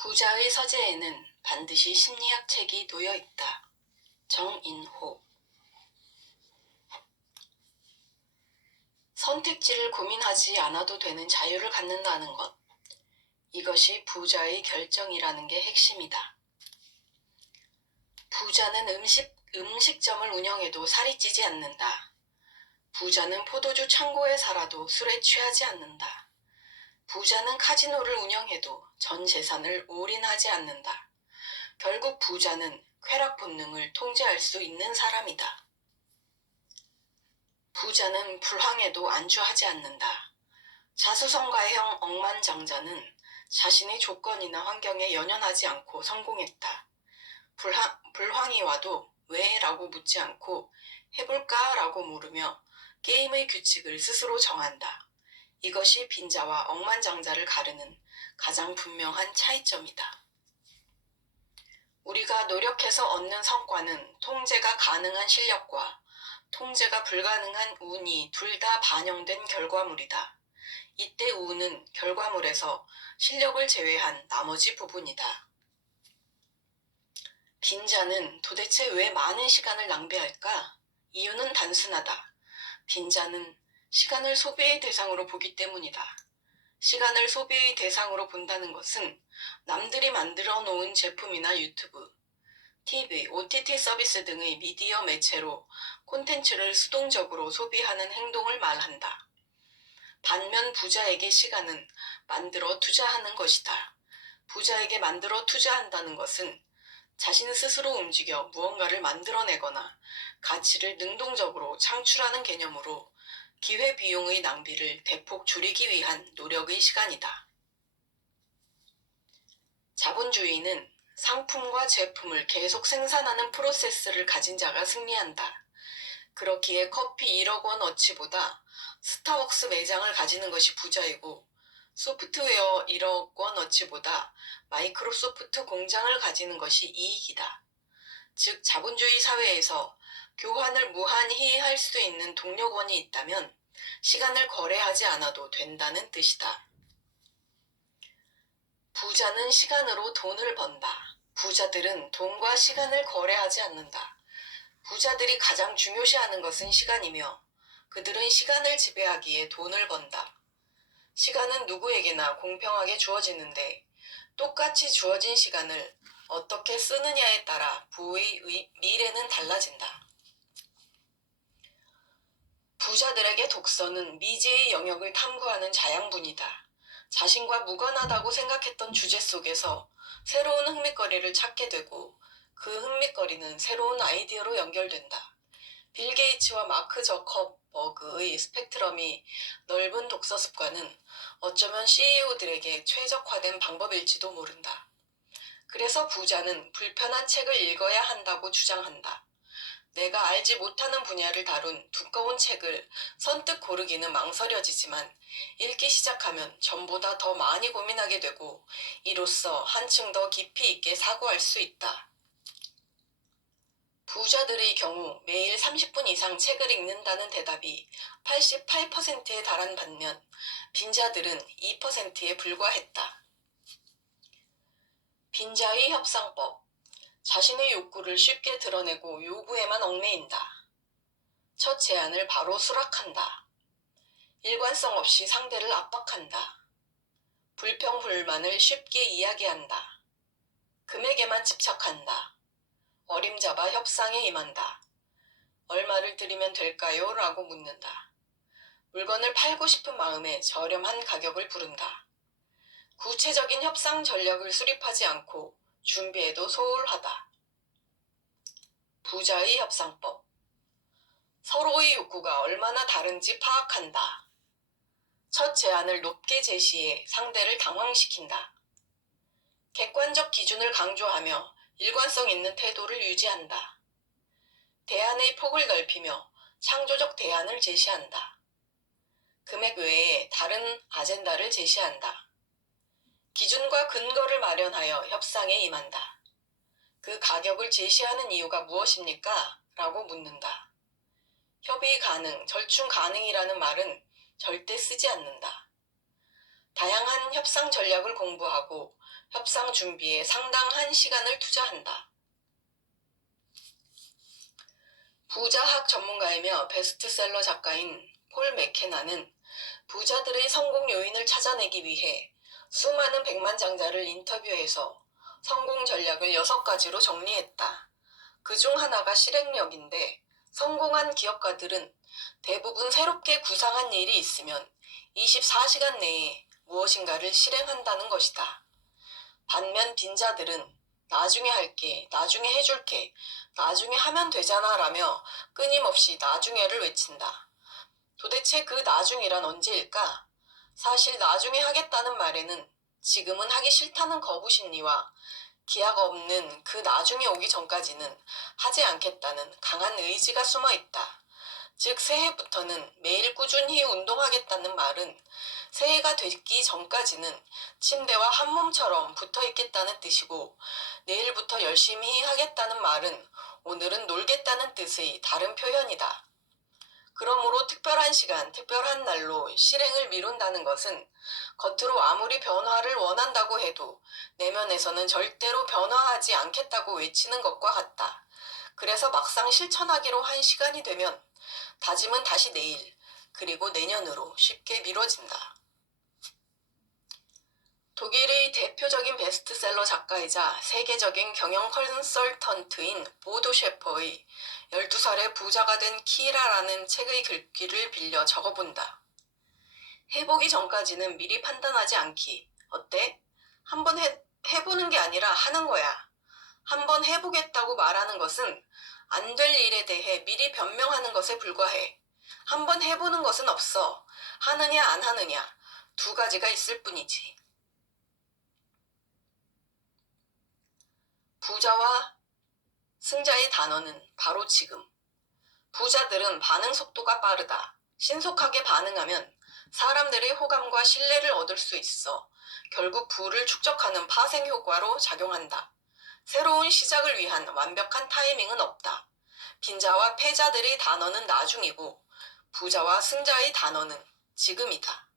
부자의 서재에는 반드시 심리학 책이 놓여 있다. 정인호. 선택지를 고민하지 않아도 되는 자유를 갖는다는 것. 이것이 부자의 결정이라는 게 핵심이다. 부자는 음식점을 운영해도 살이 찌지 않는다. 부자는 포도주 창고에 살아도 술에 취하지 않는다. 부자는 카지노를 운영해도 전 재산을 올인하지 않는다. 결국 부자는 쾌락 본능을 통제할 수 있는 사람이다. 부자는 불황에도 안주하지 않는다. 자수성가형 억만장자는 자신의 조건이나 환경에 연연하지 않고 성공했다. 불황이 와도 왜? 라고 묻지 않고 해볼까? 라고 물으며 게임의 규칙을 스스로 정한다. 이것이 빈자와 억만장자를 가르는 가장 분명한 차이점이다. 우리가 노력해서 얻는 성과는 통제가 가능한 실력과 통제가 불가능한 운이 둘 다 반영된 결과물이다. 이때 운은 결과물에서 실력을 제외한 나머지 부분이다. 빈자는 도대체 왜 많은 시간을 낭비할까? 이유는 단순하다. 빈자는 시간을 소비의 대상으로 보기 때문이다. 시간을 소비의 대상으로 본다는 것은 남들이 만들어 놓은 제품이나 유튜브, TV, OTT 서비스 등의 미디어 매체로 콘텐츠를 수동적으로 소비하는 행동을 말한다. 반면 부자에게 시간은 만들어 투자하는 것이다. 부자에게 만들어 투자한다는 것은 자신 스스로 움직여 무언가를 만들어내거나 가치를 능동적으로 창출하는 개념으로 기회비용의 낭비를 대폭 줄이기 위한 노력의 시간이다. 자본주의는 상품과 제품을 계속 생산하는 프로세스를 가진 자가 승리한다. 그렇기에 커피 1억 원어치보다 스타벅스 매장을 가지는 것이 부자이고 소프트웨어 1억 원어치보다 마이크로소프트 공장을 가지는 것이 이익이다. 즉 자본주의 사회에서 교환을 무한히 할 수 있는 동력원이 있다면 시간을 거래하지 않아도 된다는 뜻이다. 부자는 시간으로 돈을 번다. 부자들은 돈과 시간을 거래하지 않는다. 부자들이 가장 중요시하는 것은 시간이며 그들은 시간을 지배하기에 돈을 번다. 시간은 누구에게나 공평하게 주어지는데 똑같이 주어진 시간을 어떻게 쓰느냐에 따라 부의 미래는 달라진다. 부자들에게 독서는 미지의 영역을 탐구하는 자양분이다. 자신과 무관하다고 생각했던 주제 속에서 새로운 흥미거리를 찾게 되고 그 흥미거리는 새로운 아이디어로 연결된다. 빌 게이츠와 마크 저커버그의 스펙트럼이 넓은 독서 습관은 어쩌면 CEO들에게 최적화된 방법일지도 모른다. 그래서 부자는 불편한 책을 읽어야 한다고 주장한다. 내가 알지 못하는 분야를 다룬 두꺼운 책을 선뜻 고르기는 망설여지지만 읽기 시작하면 전보다 더 많이 고민하게 되고 이로써 한층 더 깊이 있게 사고할 수 있다. 부자들의 경우 매일 30분 이상 책을 읽는다는 대답이 88%에 달한 반면 빈자들은 2%에 불과했다. 빈자의 협상법. 자신의 욕구를 쉽게 드러내고 요구에만 얽매인다. 첫 제안을 바로 수락한다. 일관성 없이 상대를 압박한다. 불평불만을 쉽게 이야기한다. 금액에만 집착한다. 어림잡아 협상에 임한다. 얼마를 드리면 될까요? 라고 묻는다. 물건을 팔고 싶은 마음에 저렴한 가격을 부른다. 구체적인 협상 전략을 수립하지 않고 준비해도 소홀하다. 부자의 협상법. 서로의 욕구가 얼마나 다른지 파악한다. 첫 제안을 높게 제시해 상대를 당황시킨다. 객관적 기준을 강조하며 일관성 있는 태도를 유지한다. 대안의 폭을 넓히며 창조적 대안을 제시한다. 금액 외에 다른 아젠다를 제시한다. 기준과 근거를 마련하여 협상에 임한다. 그 가격을 제시하는 이유가 무엇입니까? 라고 묻는다. 협의 가능, 절충 가능이라는 말은 절대 쓰지 않는다. 다양한 협상 전략을 공부하고 협상 준비에 상당한 시간을 투자한다. 부자학 전문가이며 베스트셀러 작가인 폴 맥케나는 부자들의 성공 요인을 찾아내기 위해 수많은 백만장자를 인터뷰해서 성공 전략을 6가지로 정리했다. 그중 하나가 실행력인데, 성공한 기업가들은 대부분 새롭게 구상한 일이 있으면 24시간 내에 무엇인가를 실행한다는 것이다. 반면 빈자들은 나중에 할게, 나중에 해줄게, 나중에 하면 되잖아 라며 끊임없이 나중에를 외친다. 도대체 그 나중이란 언제일까? 사실 나중에 하겠다는 말에는 지금은 하기 싫다는 거부심리와 기약 없는 그 나중에 오기 전까지는 하지 않겠다는 강한 의지가 숨어 있다. 즉 새해부터는 매일 꾸준히 운동하겠다는 말은 새해가 되기 전까지는 침대와 한 몸처럼 붙어 있겠다는 뜻이고, 내일부터 열심히 하겠다는 말은 오늘은 놀겠다는 뜻의 다른 표현이다. 그러므로 특별한 시간, 특별한 날로 실행을 미룬다는 것은 겉으로 아무리 변화를 원한다고 해도 내면에서는 절대로 변화하지 않겠다고 외치는 것과 같다. 그래서 막상 실천하기로 한 시간이 되면 다짐은 다시 내일, 그리고 내년으로 쉽게 미뤄진다. 독일의 대표적인 베스트셀러 작가이자 세계적인 경영 컨설턴트인 보도 셰퍼의 12살에 부자가 된 키라라는 책의 글귀를 빌려 적어본다. 해보기 전까지는 미리 판단하지 않기. 어때? 한번 해보는 게 아니라 하는 거야. 한번 해보겠다고 말하는 것은 안 될 일에 대해 미리 변명하는 것에 불과해. 한번 해보는 것은 없어. 하느냐 안 하느냐 2가지가 있을 뿐이지. 부자와 승자의 단어는 바로 지금. 부자들은 반응 속도가 빠르다. 신속하게 반응하면 사람들의 호감과 신뢰를 얻을 수 있어 결국 부를 축적하는 파생 효과로 작용한다. 새로운 시작을 위한 완벽한 타이밍은 없다. 빈자와 패자들의 단어는 나중이고 부자와 승자의 단어는 지금이다.